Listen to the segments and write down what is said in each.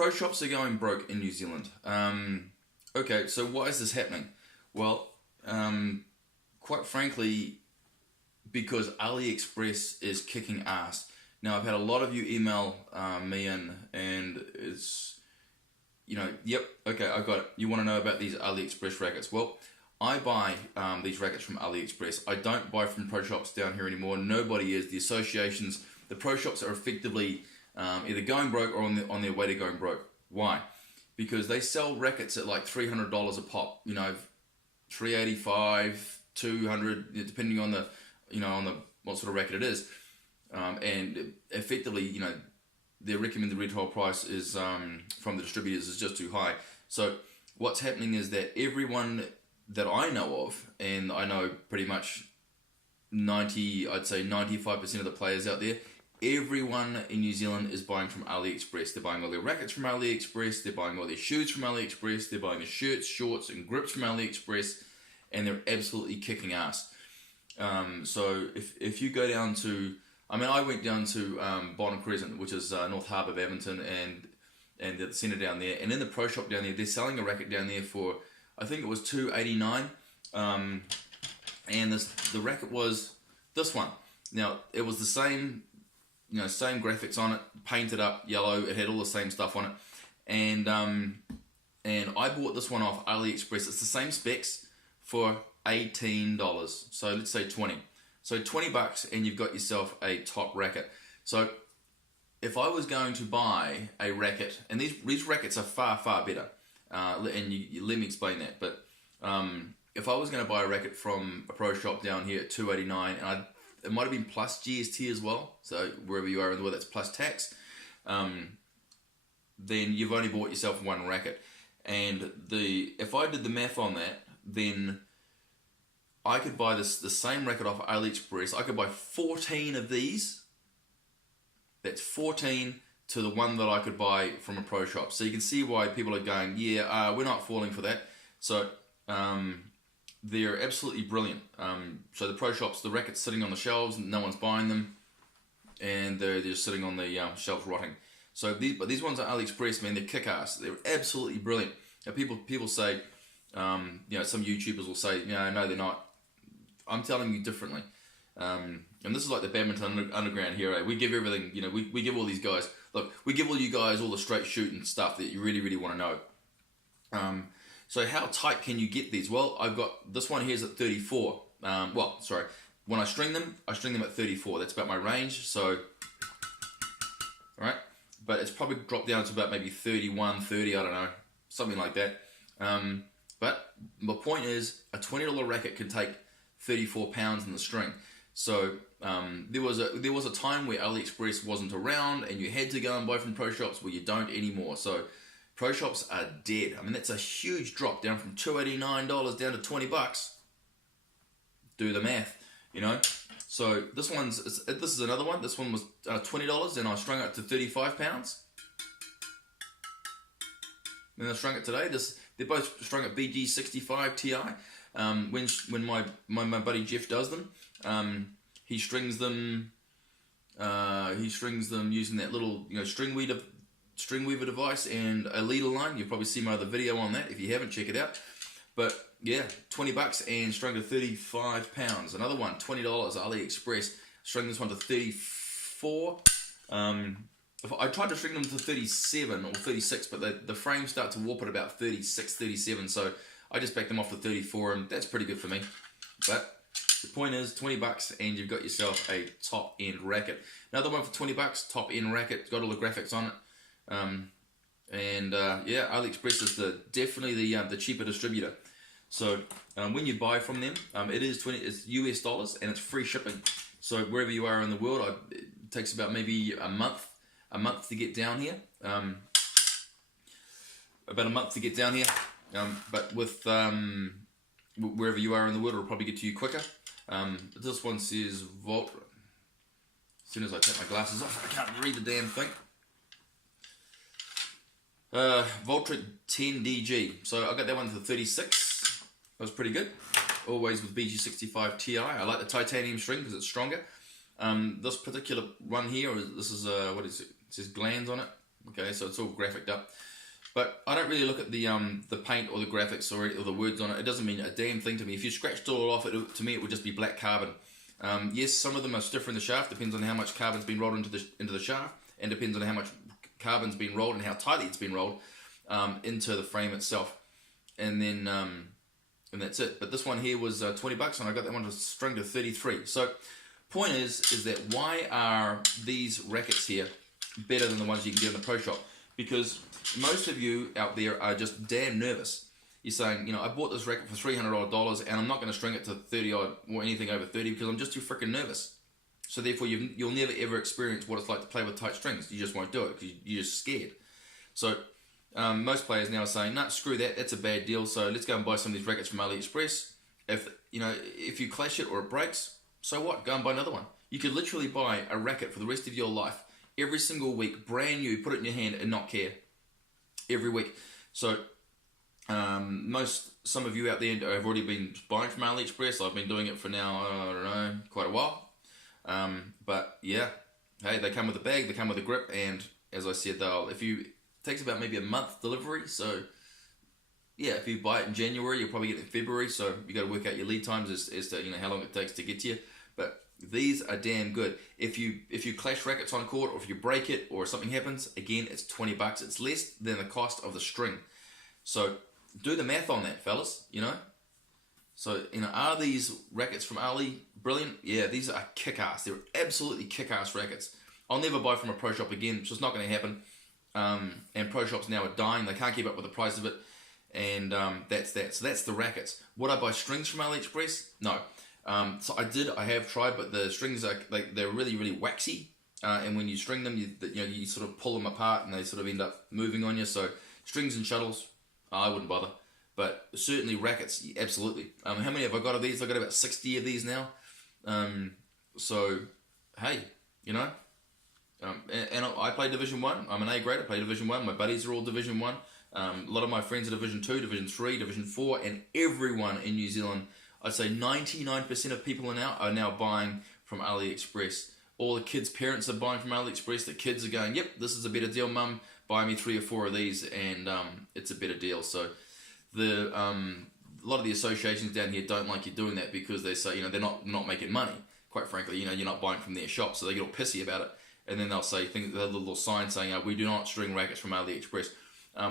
pro shops are going broke in New Zealand. Okay, so why is this happening? Well, quite frankly, because Aliexpress is kicking ass. Now, I've had a lot of you email me in, and it's, you know, yep, okay, I got it. You want to know about these Aliexpress rackets? Well, I buy these rackets from Aliexpress. I don't buy from pro shops down here anymore. Nobody is. The associations, the pro shops are effectively either going broke or on their way to going broke. Why? Because they sell rackets at like $300 a pop. You know, $385, $200, depending on the, you know, on the what sort of racket it is. And effectively, you know, their recommended retail price is from the distributors is just too high. So what's happening is that everyone that I know of, and I know pretty much I'd say 95% of the players out there, everyone in New Zealand is buying from Aliexpress. They're buying all their rackets from Aliexpress, they're buying all their shoes from Aliexpress, they're buying the shirts, shorts, and grips from Aliexpress, and they're absolutely kicking ass. So if you go down to, I mean, I went down to Bonham Crescent, which is North Harbour Badminton, and the centre down there, and in the pro shop down there, they're selling a racket down there for, I think it was $289, and the racket was this one. Now, it was the same, you know, same graphics on it, painted up yellow. It had all the same stuff on it, and I bought this one off AliExpress. It's the same specs for $18. So let's say 20. So $20, and you've got yourself a top racket. So if I was going to buy a racket, and these rackets are far better, and you let me explain that. But if I was going to buy a racket from a pro shop down here at $289, and it might have been plus GST as well, so wherever you are in the world, that's plus tax, then you've only bought yourself one racket. And if I did the math on that, then I could buy the same racket off AliExpress. I could buy 14 of these. That's 14 to the one that I could buy from a pro shop. So you can see why people are going, yeah, we're not falling for that. So they're absolutely brilliant. So the pro shops, the rackets sitting on the shelves, no one's buying them, and they're just sitting on the shelves rotting. So but these ones are AliExpress, man, they're kick-ass. They're absolutely brilliant. Now, people say, you know, some YouTubers will say, no, they're not. I'm telling you differently. And this is like the badminton underground here. Eh? We give everything, you know, we give all these guys, look, we give all you guys all the straight shooting stuff that you really want to know. So how tight can you get these? Well, I've got, this one here is at 34. Well, sorry, when I string them at 34. That's about my range, so, alright, but it's probably dropped down to about maybe 31, 30, I don't know, something like that. But the point is, a $20 racket can take 34 pounds in the string. So there was a time where AliExpress wasn't around, and you had to go and buy from pro shops. Well, you don't anymore. So pro shops are dead. I mean, that's a huge drop, down from $289 down to $20. Do the math, you know. So this is another one. This one was $20, and I strung it to 35 pounds. And I strung it today. They're both strung at BG65 Ti. When my buddy Jeff does them, he strings them using that little, you know, string weaver device and a leader line. You'll probably see my other video on that. If you haven't, check it out. But yeah, $20 and strung to 35 pounds. Another one, $20, AliExpress. Strung this one to 34. If I tried to string them to 37 or 36, but the frames start to warp at about 36, 37. So I just backed them off to 34, and that's pretty good for me. But the point is, $20, and you've got yourself a top-end racket. Another one for $20, top-end racket. Got all the graphics on it. Yeah, AliExpress is definitely the cheaper distributor. So when you buy from them, it's US dollars, and it's free shipping. So wherever you are in the world, it takes about maybe a month to get down here. About a month to get down here. But with wherever you are in the world, it'll probably get to you quicker. This one says Volt. As soon as I take my glasses off, I can't read the damn thing. Voltric 10DG. So I got that one for 36. That was pretty good. Always with BG65 Ti. I like the titanium string because it's stronger. This particular one here, this is what is it? It says glands on it. Okay, so it's all graphicked up. But I don't really look at the paint or the graphics or the words on it. It doesn't mean a damn thing to me. If you scratched it all off, to me it would just be black carbon. Yes, some of them are stiffer in the shaft. Depends on how much carbon's been rolled into the shaft, and depends on how much carbon's been rolled and how tightly it's been rolled into the frame itself. And then and that's it. But this one here was $20, and I got that one to string to 33. So point is that why are these rackets here better than the ones you can get in the pro shop? Because most of you out there are just damn nervous. You're saying, you know, I bought this racket for $300 and I'm not going to string it to 30 odd or anything over 30 because I'm just too freaking nervous. So therefore you'll never ever experience what it's like to play with tight strings. You just won't do it because you're just scared. So most players now are saying, no, screw that, that's a bad deal. So let's go and buy some of these rackets from Aliexpress. If you clash it or it breaks, so what? Go and buy another one. You could literally buy a racket for the rest of your life, every single week, brand new, put it in your hand and not care. Every week. So some of you out there have already been buying from Aliexpress. I've been doing it for now, I don't know, quite a while. But yeah, hey, they come with a bag, they come with a grip, and as I said, it takes about maybe a month delivery. So yeah, if you buy it in January, you'll probably get it in February. So you got to work out your lead times as to how long it takes to get to you. But these are damn good. If you clash rackets on court, or if you break it, or something happens, again, it's $20. It's less than the cost of the string. So do the math on that, fellas. So are these rackets from Ali brilliant? Yeah, these are kick-ass. They're absolutely kick-ass rackets. I'll never buy from a pro shop again. It's just not going to happen. And pro shops now are dying. They can't keep up with the price of it. And that's that. So that's the rackets. Would I buy strings from AliExpress? No. So I have tried, but the strings are they're really, really waxy, and when you string them, you sort of pull them apart, and they sort of end up moving on you. So strings and shuttles, I wouldn't bother. But certainly rackets, absolutely. How many have I got of these? I've got about 60 of these now. So hey, and I play Division 1. I'm an A grade. I play Division 1. My buddies are all Division 1. A lot of my friends are Division 2, Division 3, Division 4, and everyone in New Zealand, I'd say 99% of people are now buying from AliExpress. All the kids' parents are buying from AliExpress. The kids are going, yep, this is a better deal, mum. Buy me 3 or 4 of these, and it's a better deal. So a lot of the associations down here don't like you doing that because they say, they're not making money. Quite frankly, you're not buying from their shop, so they get all pissy about it. And then they'll say, the little sign saying, we do not string rackets from AliExpress.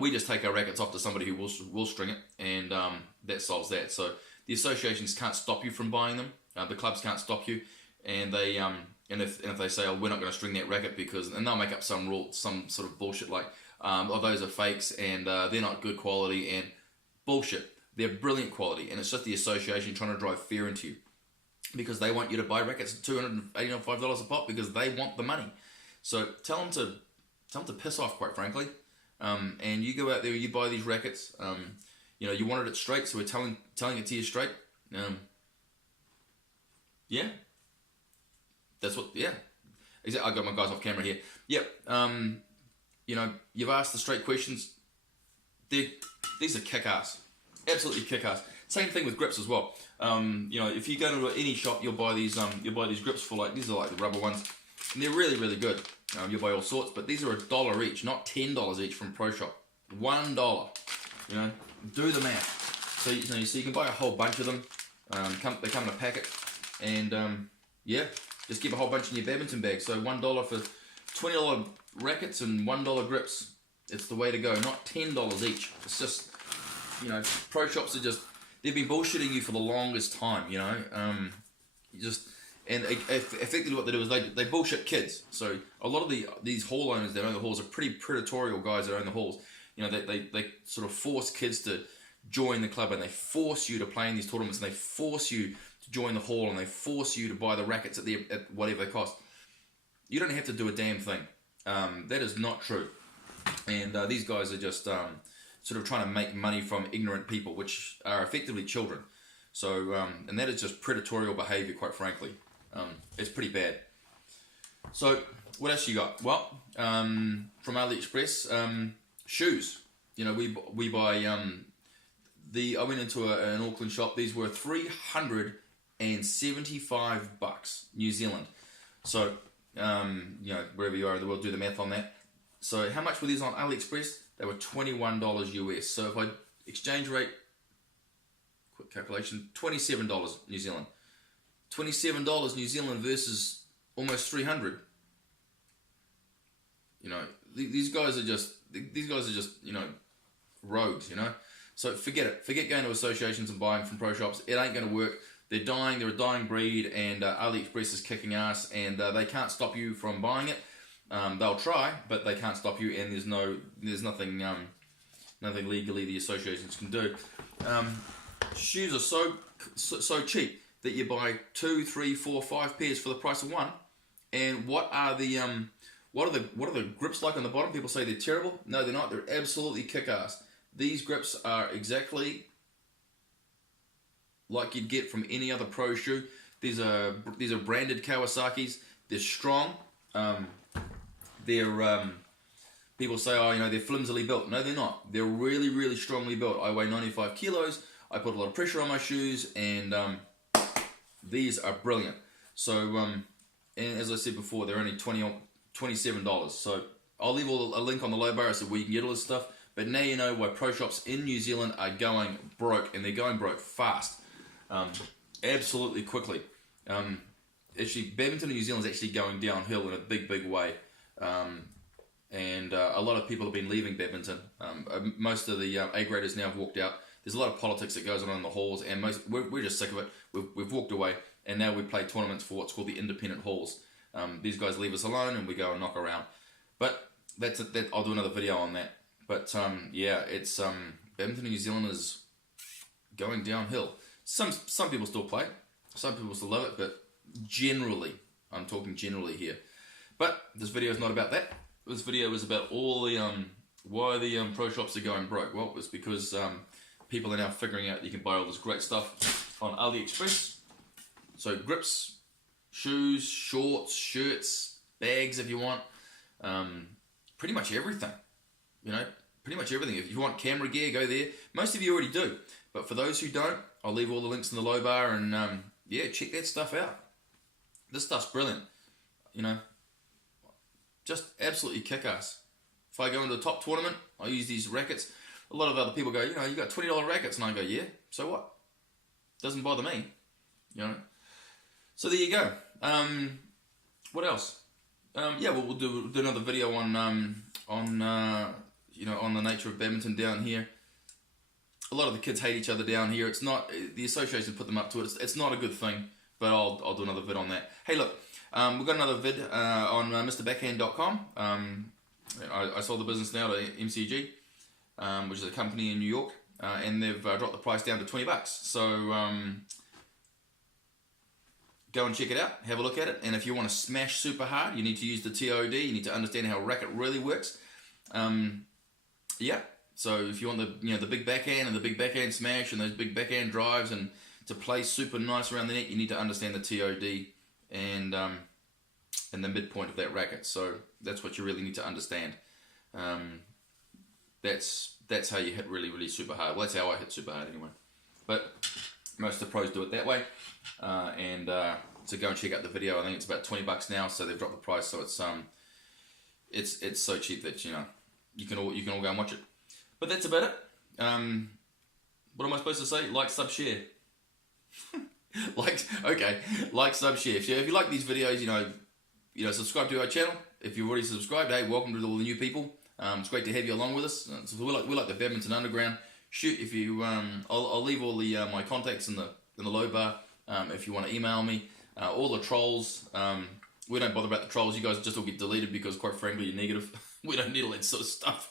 We just take our rackets off to somebody who will string it, and that solves that. So the associations can't stop you from buying them. The clubs can't stop you, and they and if they say, we're not going to string that racket and they'll make up some rule, some sort of bullshit like, those are fakes and they're not good quality, and bullshit. They're brilliant quality, and it's just the association trying to drive fear into you because they want you to buy rackets at $285 a pop because they want the money. So tell them to piss off, quite frankly. And you go out there, you buy these rackets. You wanted it straight, so we're telling it to you straight. Yeah, that's what. Yeah, exactly. I got my guys off camera here. Yep. You've asked the straight questions. These are kick-ass, absolutely kick-ass. Same thing with grips as well. If you go to any shop, you'll buy these grips for these are like the rubber ones, and they're really, really good. You'll buy all sorts, but these are $1 each, not $10 each from Pro Shop. $1. Do the math. So you can buy a whole bunch of them. They come in a packet, and just keep a whole bunch in your badminton bag. So $1 for $20 rackets and $1 grips. It's the way to go. Not $10 each. It's just pro shops they've been bullshitting you for the longest time. And effectively what they do is they bullshit kids. So a lot of these hall owners that own the halls are pretty predatorial guys that own the halls. They sort of force kids to join the club, and they force you to play in these tournaments, and they force you to join the hall, and they force you to buy the rackets at whatever they cost. You don't have to do a damn thing. That is not true. And these guys are just sort of trying to make money from ignorant people, which are effectively children. So, and that is just predatorial behavior, quite frankly. It's pretty bad. So, what else you got? Well, from AliExpress, shoes. We buy, I went into an Auckland shop. These were $375 New Zealand. So, wherever you are in the world, do the math on that. So how much were these on AliExpress? They were $21 US. So if I exchange rate, quick calculation, $27 New Zealand. $27 New Zealand versus almost 300. You know, these guys are just you know, rogues, you know. So forget it. Forget going to associations and buying from pro shops. It ain't going to work. They're dying. They're a dying breed, and AliExpress is kicking ass, and they can't stop you from buying it. They'll try, but they can't stop you, and there's nothing legally the associations can do. Shoes are so cheap that you buy 2, 3, 4, 5 pairs for the price of one. And what are the grips like on the bottom? People say they're terrible. No, they're not. They're absolutely kick-ass. These grips are exactly like you'd get from any other pro shoe. These are branded Kawasaki's. They're strong. People say, oh, you know, they're flimsily built. No, they're not. They're really, really strongly built. I weigh 95 kilos. I put a lot of pressure on my shoes, and these are brilliant. So, and as I said before, they're only $27. So I'll leave a link on the low bar so where you can get all this stuff. But now you know why pro shops in New Zealand are going broke, and they're going broke fast, absolutely quickly. Actually, badminton in New Zealand is actually going downhill in a big, big way, and a lot of people have been leaving badminton. Most of the A graders now have walked out. There's a lot of politics that goes on in the halls, and we're just sick of it. We've walked away, and now we play tournaments for what's called the independent halls. These guys leave us alone, and we go and knock around. But I'll do another video on that. But yeah, it's badminton in New Zealand is going downhill. Some people still play, some people still love it, but generally, I'm talking generally here. But this video is not about that. This video is about all the why the pro shops are going broke. Well, it's because people are now figuring out you can buy all this great stuff on AliExpress. So grips, shoes, shorts, shirts, bags if you want, pretty much everything. You know, pretty much everything. If you want camera gear, go there. Most of you already do. But for those who don't, I'll leave all the links in the low bar, and yeah, check that stuff out. This stuff's brilliant. You know, just absolutely kick-ass. If I go into a top tournament, I use these rackets. A lot of other people go, you know, you got $20 rackets, and I go, yeah, so what? Doesn't bother me, you know. So there you go. What else? Yeah, we'll do another video on you know, on the nature of badminton down here. A lot of the kids hate each other down here. It's not, the association put them up to it. It's not a good thing, but I'll do another vid on that. Hey, look, we've got another vid on MrBackhand.com. I sold the business now to MCG, which is a company in New York, and they've dropped the price down to $20. So go and check it out, have a look at it, and if you want to smash super hard, you need to use the TOD. You need to understand how a racket really works. Yeah, so if you want the big backhand and the big backhand smash and those big backhand drives and to play super nice around the net, you need to understand the TOD and the midpoint of that racket. So that's what you really need to understand. That's how you hit really, really super hard. Well, that's how I hit super hard anyway. But most of the pros do it that way. So go and check out the video. I think it's about $20 now, so they've dropped the price. So it's so cheap that, you know, you can all go and watch it. But that's about it. What am I supposed to say? Like, sub, share. Like, sub, share. If you like these videos, you know, subscribe to our channel. If you've already subscribed, hey, welcome to all the new people. It's great to have you along with us. So we're like the Badminton Underground. Shoot, if you, I'll leave all the my contacts in the low bar. If you want to email me, all the trolls. We don't bother about the trolls. You guys just all get deleted because, quite frankly, you're negative. We don't need all that sort of stuff.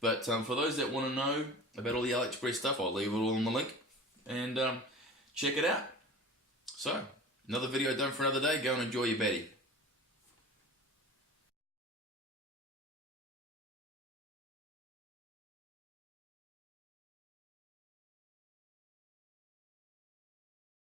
But for those that want to know about all the Aliexpress stuff, I'll leave it all in the link. And check it out. So, another video done for another day. Go and enjoy your baddie.